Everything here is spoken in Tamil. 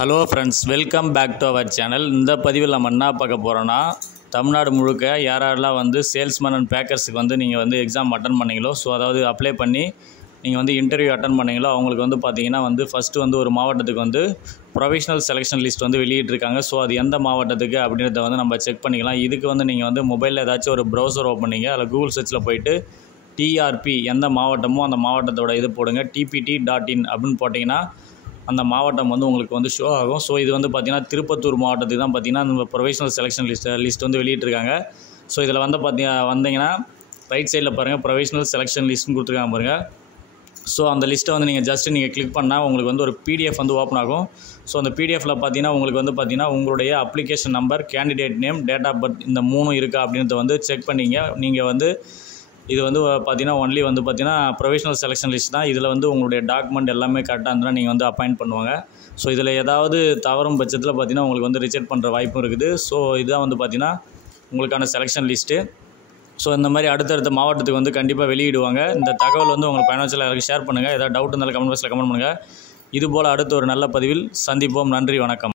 Hello friends, welcome back to our channel. இந்த பதிவில் நம்ம என்ன பார்க்க போகிறோன்னா, தமிழ்நாடு முழுக்க யாரெல்லாம் வந்து சேல்ஸ்மேன் அண்ட் பேக்கர்ஸுக்கு வந்து நீங்கள் வந்து எக்ஸாம் அட்டன் பண்ணீங்களோ, ஸோ அதாவது அப்ளை பண்ணி நீங்கள் வந்து இன்டர்வியூ அட்டன் பண்ணீங்களோ அவங்களுக்கு வந்து பார்த்தீங்கன்னா வந்து ஃபஸ்ட்டு வந்து ஒரு மாவட்டத்துக்கு வந்து ப்ரொஃபஷனல் செலெக்ஷன் லிஸ்ட் வந்து வெளியிட்டிருக்காங்க. ஸோ அது எந்த மாவட்டத்துக்கு அப்படின்றத வந்து நம்ம செக் பண்ணிக்கலாம். இதுக்கு வந்து நீங்கள் வந்து மொபைலில் ஏதாச்சும் ஒரு ப்ரௌசர் ஓப்பன் பண்ணிங்க, அதில் கூகுள் சர்ச்சில் போயிட்டு டிஆர்பி எந்த மாவட்டமோ அந்த மாவட்டத்தோட இது போடுங்க, tpt.in அப்படின்னு போட்டிங்கன்னா அந்த மாவட்டம் வந்து உங்களுக்கு வந்து ஷோ ஆகும். ஸோ இது வந்து பார்த்திங்கன்னா திருப்பத்தூர் மாவட்டத்துக்கு தான் பார்த்திங்கன்னா நம்ம ப்ரொஃபஷனல் செலெக்ஷன் லிஸ்ட் வந்து வெளியிட்டிருக்காங்க. ஸோ இதில் வந்து வந்தீங்கன்னா ரைட் சைடில் பாருங்கள், ப்ரொஃபஷனல் செலெக்ஷன் லிஸ்ட்னு கொடுத்துருக்காங்க பாருங்கள். ஸோ அந்த லிஸ்ட்டை வந்து நீங்கள் கிளிக் பண்ணால் உங்களுக்கு வந்து ஒரு பிடிஎஃப் வந்து ஓப்பன் ஆகும். ஸோ அந்த பிடிஎஃப்பில் பார்த்தீங்கன்னா உங்களுக்கு வந்து பார்த்தீங்கன்னா உங்களுடைய application number, candidate name, date of birth இந்த மூணும் இருக்கா அப்படின்றத வந்து செக் பண்ணிங்க. நீங்கள் வந்து இது வந்து பார்த்தீங்கன்னா ஒன்லி வந்து பார்த்தீங்கன்னா ப்ரொஃபஷனல் செலெக்ஷன் லிஸ்ட் தான். இதில் வந்து உங்களுடைய டாக்குமெண்ட் எல்லாமே கரெக்டாக இருந்தால் நீங்கள் வந்து அப்பாயிண்ட் பண்ணுவாங்க. ஸோ இதில் ஏதாவது தவறும் பட்சத்தில் பார்த்தீங்கன்னா உங்களுக்கு வந்து ரிஜெக்ட் பண்ணுற வாய்ப்பும் இருக்குது. ஸோ இதுதான் வந்து பார்த்தீங்கன்னா உங்களுக்கான செலெக்ஷன் லிஸ்ட்டு. ஸோ இந்த மாதிரி அடுத்தடுத்த மாவட்டத்துக்கு வந்து கண்டிப்பாக வெளியிடுவாங்க. இந்த தகவல் வந்து உங்களுக்கு பயனாளிகள் எல்லாருக்கும் ஷேர் பண்ணுங்கள். ஏதாவது டவுட் இருந்தாலும் கமெண்ட் பாக்ஸில் கமெண்ட் பண்ணுங்கள். இதுபோல் அடுத்த ஒரு நல்ல பதிவில் சந்திப்போம். நன்றி, வணக்கம்.